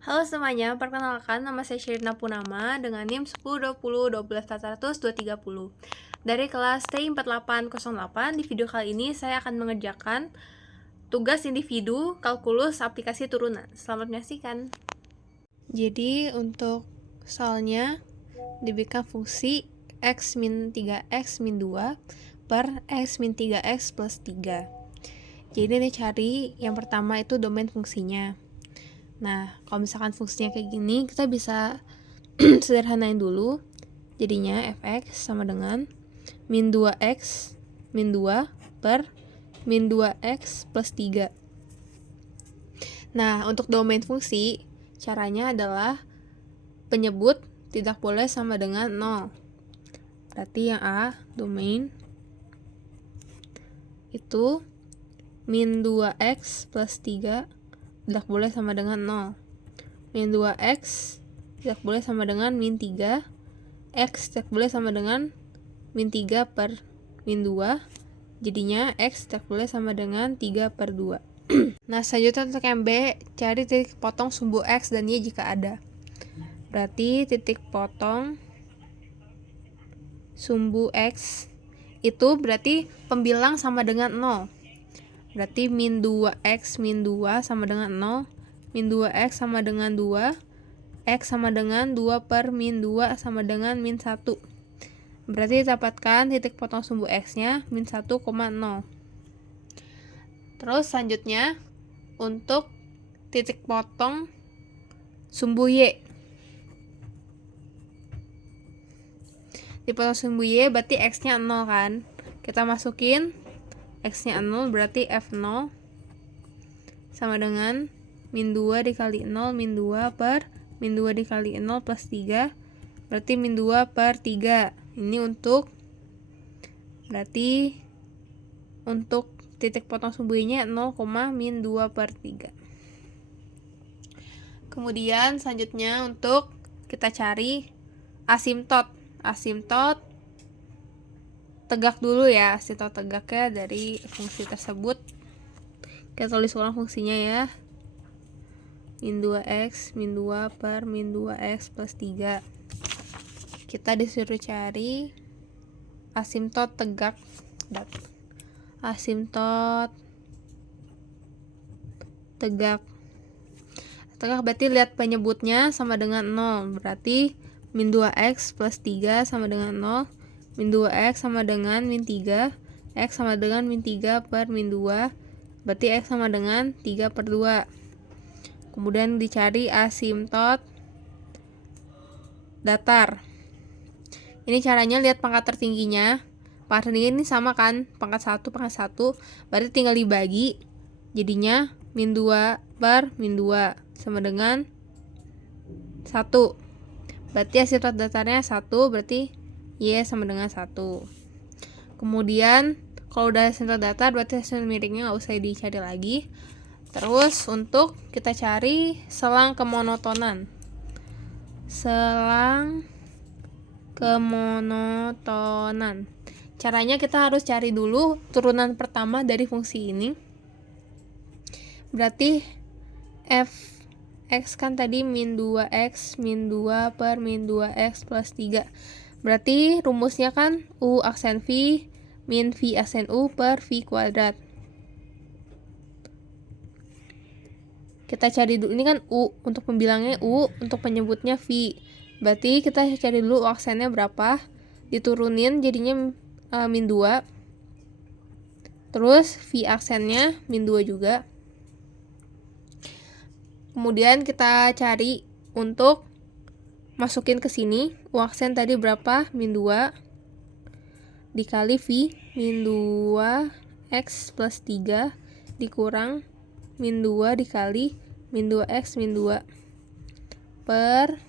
Halo semuanya, perkenalkan nama saya Sherina Punama dengan NIM 102012410230 dari kelas T4808. Di video kali ini saya akan mengerjakan tugas individu kalkulus aplikasi turunan. Selamat menyaksikan. Jadi untuk soalnya diberikan fungsi x min 3x min 2 per x min 3x plus 3. Jadi dicari yang pertama itu domain fungsinya. Nah, kalau misalkan fungsinya kayak gini, kita bisa sederhanain dulu. Jadinya fx sama dengan min 2x min 2 per min 2x plus 3. Nah, untuk domain fungsi, caranya adalah penyebut tidak boleh sama dengan 0. Berarti yang A, domain, itu min 2x plus 3 tidak boleh sama dengan 0. Min 2x tidak boleh sama dengan min 3. X tidak boleh sama dengan min 3 per min 2. Jadinya X tidak boleh sama dengan 3 per 2. Nah, selanjutnya untuk yang B, cari titik potong sumbu X dan Y jika ada. Berarti titik potong sumbu X itu berarti pembilang sama dengan 0. Berarti min 2x min 2 sama dengan 0. Min 2x sama dengan 2. X sama dengan 2 per min 2 sama dengan min 1. Berarti dapatkan titik potong sumbu X-nya min 1,0. Terus selanjutnya untuk titik potong sumbu Y. Titik potong sumbu Y berarti X-nya 0 kan. Kita masukin X-nya 0 berarti F0 sama dengan min 2 dikali 0 min 2 per min 2 dikali 0 plus 3 berarti min 2 per 3. Ini berarti untuk titik potong sumbunya 0, min 2 per 3. Kemudian selanjutnya untuk kita cari asimtot. Asimtot tegak dulu ya, asimtot tegaknya dari fungsi tersebut. Kita tulis ulang fungsinya ya. Min 2x min 2 per min 2x plus 3. Kita disuruh cari asimtot tegak. Asimtot tegak. Tegak berarti lihat penyebutnya sama dengan 0. Berarti min 2x plus 3 sama dengan 0. Min 2x sama dengan min 3. X sama dengan min 3 per min 2. Berarti X sama dengan 3 per 2. Kemudian dicari asimtot datar. Ini caranya lihat pangkat tertingginya. Pangkat tertinggi ini sama kan, pangkat 1, pangkat 1. Berarti tinggal dibagi. Jadinya min 2 per min 2 sama dengan 1. Berarti asimtot datarnya 1, berarti Y sama dengan 1. Kemudian kalau udah asimtot datar berarti hasil miringnya nggak usah dicari lagi. Terus untuk kita cari selang kemonotonan. Selang kemonotonan. Caranya kita harus cari dulu turunan pertama dari fungsi ini. Berarti fx kan tadi min 2x min 2 per min 2x plus 3. Berarti rumusnya kan U aksen V min V aksen U per V kuadrat. Kita cari dulu, ini kan U untuk pembilangnya U, untuk penyebutnya V. Berarti kita cari dulu U aksennya berapa, diturunin jadinya min 2. Terus V aksennya min 2 juga. Kemudian kita cari untuk masukin ke sini, U aksen tadi berapa? Min 2 dikali V min 2x plus 3 dikurang min 2 dikali min 2x min 2 per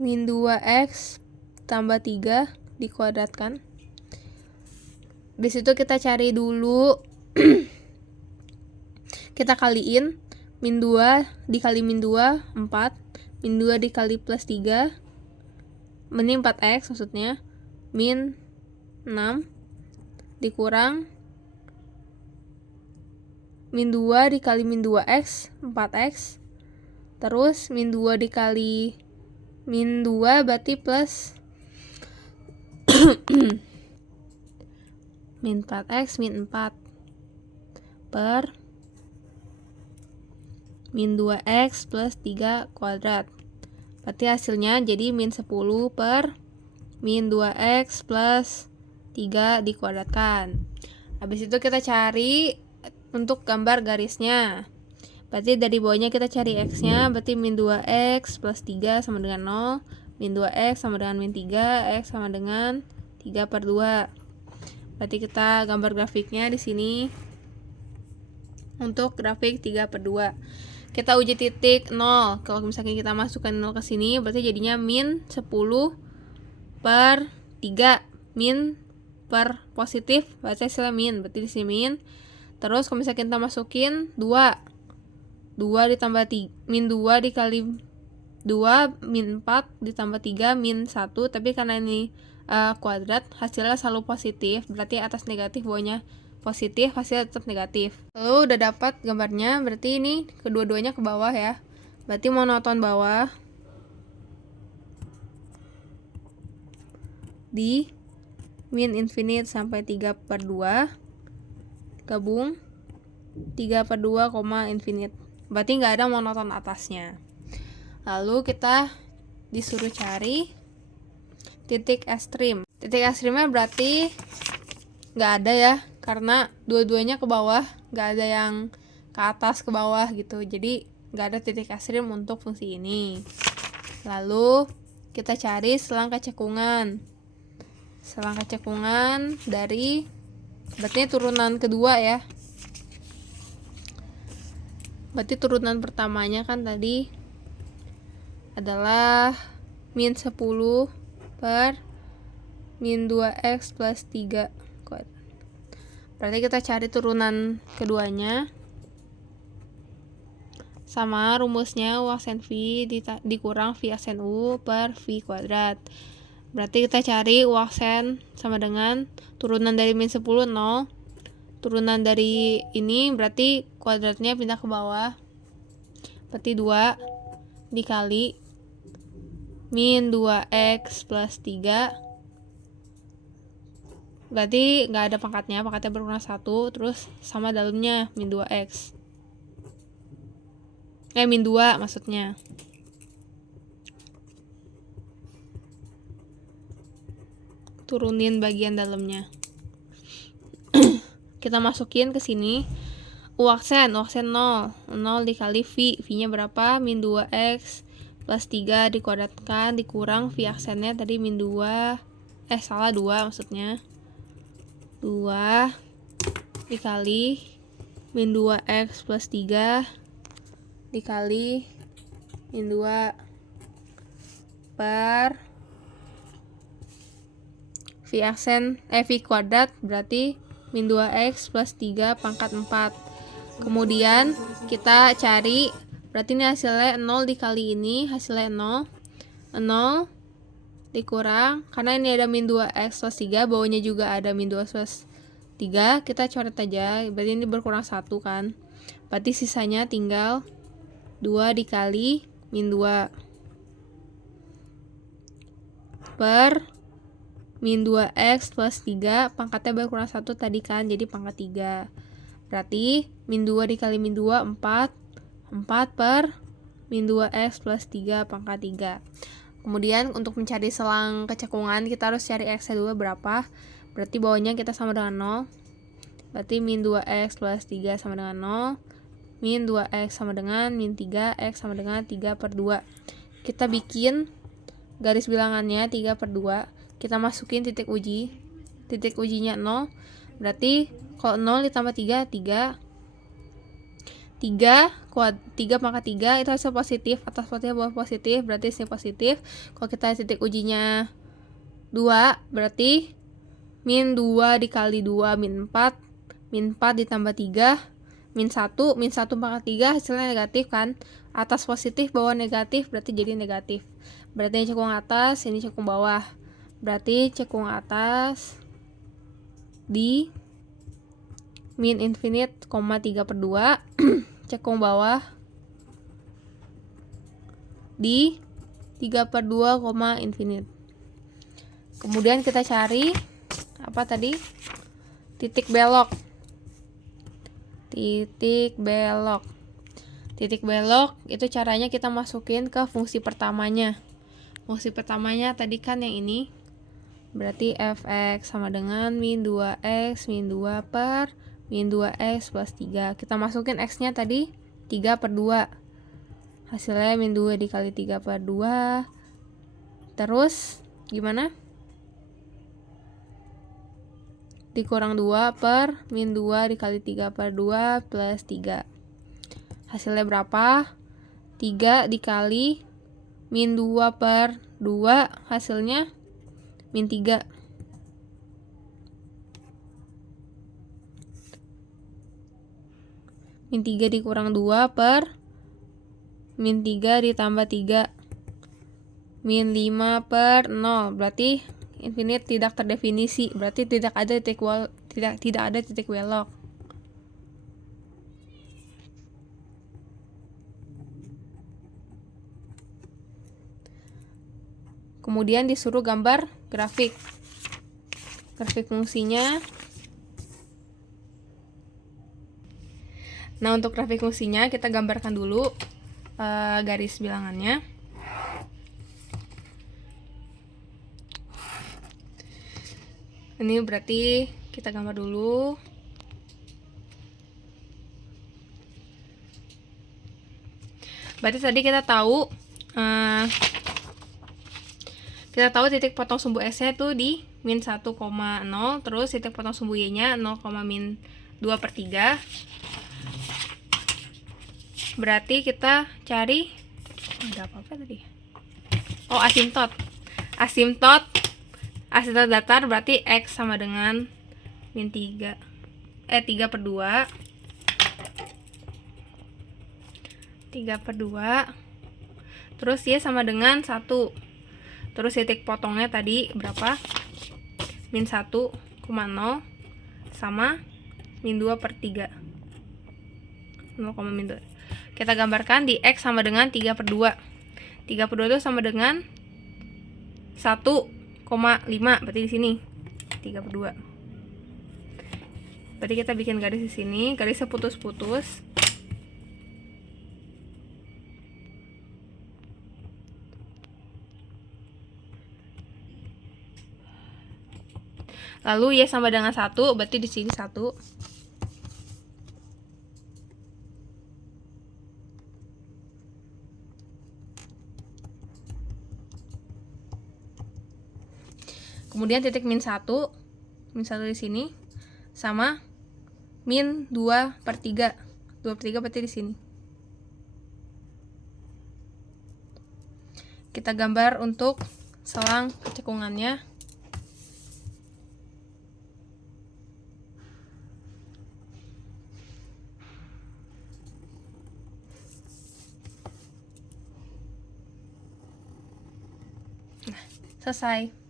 min 2x tambah 3 dikuadratkan. Di situ kita cari dulu kita kaliin min 2 dikali min 2 4, min 2 dikali plus 3 ini 4x maksudnya, min 6 dikurang min 2 dikali min 2x 4x, terus min 2 dikali min 2 berarti plus min 4x min 4 per min 2x plus 3 kuadrat. Berarti hasilnya jadi min 10 per min 2x plus 3 dikuadratkan. Habis itu kita cari untuk gambar garisnya. Berarti dari bawahnya kita cari x-nya, berarti min 2x plus 3 sama dengan 0, min 2x sama dengan min 3, x sama dengan 3 per 2. Berarti kita gambar grafiknya di sini. Untuk grafik 3 per 2. Kita uji titik 0. Kalau misalkan kita masukkan 0 ke sini, berarti jadinya min 10 per 3. Min per positif, berarti hasilnya min. Berarti di sini min. Terus kalau misalkan kita masukin 2. 2 ditambah 3, min 2 dikali 2, min 4 ditambah 3, min 1. Tapi karena ini kuadrat, hasilnya selalu positif. Berarti atas negatif, bawahnya positif, hasilnya tetap negatif. Lalu udah dapat gambarnya, berarti ini kedua-duanya ke bawah ya. Berarti monoton bawah di min infinite sampai 3 per 2 gabung 3 per 2, infinite. Berarti nggak ada monoton atasnya. Lalu kita disuruh cari titik ekstrim. Titik ekstrimnya berarti nggak ada ya, karena dua-duanya ke bawah, nggak ada yang ke atas ke bawah gitu. Jadi nggak ada titik ekstrim untuk fungsi ini. Lalu kita cari selang kecekungan. Selang kecekungan dari, berarti turunan kedua ya. Berarti turunan pertamanya kan tadi adalah min 10 per min 2x plus 3. Berarti kita cari turunan keduanya. Sama rumusnya U aksen V dikurang V aksen U per V kuadrat. Berarti kita cari U aksen sama dengan turunan dari min 10, 0. Turunan dari ini berarti kuadratnya pindah ke bawah. Berarti 2 dikali min 2x plus 3. Berarti nggak ada pangkatnya berkurang 1, terus sama dalamnya min 2x. Min 2 maksudnya. Turunin bagian dalamnya. Kita masukin ke sini. U aksen 0. 0 dikali V. V-nya berapa? Min 2x plus 3 dikuadratkan dikurang V aksennya tadi min 2. 2 maksudnya. 2 dikali min 2x plus 3 dikali min 2 per V aksen V kuadrat berarti min 2x plus 3 pangkat 4. Kemudian kita cari, berarti ini hasilnya 0 dikali ini hasilnya 0. 0 dikurang, karena ini ada min 2x plus 3, bawahnya juga ada min 2 plus 3, kita coret aja, berarti ini berkurang 1 kan. Berarti sisanya tinggal 2 dikali min 2 per min 2x plus 3, pangkatnya berkurang 1 tadi kan, jadi pangkat 3. Berarti min 2 dikali min 2, 4 per min 2x plus 3 pangkat 3. Kemudian untuk mencari selang kecekungan kita harus cari x-nya dulu berapa. Berarti bawahnya kita sama dengan 0. Berarti min 2x plus 3 sama dengan 0. Min 2x sama dengan min 3, x sama dengan 3 per 2. Kita bikin garis bilangannya 3 per 2. Kita masukin titik uji. Titik ujinya 0. Berarti kalau 0 ditambah 3, 3 pangkat 3 itu hasil positif, atas positif bawah positif, berarti sini positif. Kalau kita titik ujinya 2, berarti min 2 dikali 2 min 4, min 4 ditambah 3, min 1 pangkat 3 hasilnya negatif kan, atas positif bawah negatif, berarti jadi negatif. Berarti ini cekung atas, ini cekung bawah, berarti cekung atas di min infinite, 3/2 cekung bawah di 3/2, infinite. Kemudian kita cari apa tadi? Titik belok. Titik belok itu caranya kita masukin ke fungsi pertamanya. Fungsi pertamanya tadi kan yang ini. Berarti fx sama dengan min 2x min 2 per min 2x plus 3. Kita masukin x-nya tadi 3/2. Hasilnya min 2 dikali 3/2. Terus gimana? Dikurang 2 per min 2 dikali 3/2 plus 3. Hasilnya berapa? 3 dikali min 2/2, hasilnya min 3. Min 3 dikurang 2 per min 3 ditambah 3. Min 5/0. Berarti infinite tidak terdefinisi. Berarti tidak ada titik belok. Kemudian disuruh gambar grafik fungsinya. Nah, untuk grafik fungsinya kita gambarkan dulu garis bilangannya. Ini berarti kita gambar dulu. Berarti tadi kita tahu titik potong sumbu x-nya itu di min 1,0, terus titik potong sumbu y-nya 0,min 2/3. Berarti kita cari ada apa tadi? Oh, asimtot datar, berarti x sama dengan min 3/2. Terus y sama dengan 1. Terus titik potongnya tadi berapa? Min 1,0 sama min 2/3. 0,min 2. Kita gambarkan di x sama dengan 3/2. 3/2 itu sama dengan 1,5. Berarti di sini 3/2. Berarti kita bikin garis di sini, garisnya putus-putus. Lalu y sama dengan 1, berarti di sini 1. Kemudian titik min 1 di sini sama min 2/3. 2/3 berarti di sini. Kita gambar untuk selang kecekungannya. Selesai.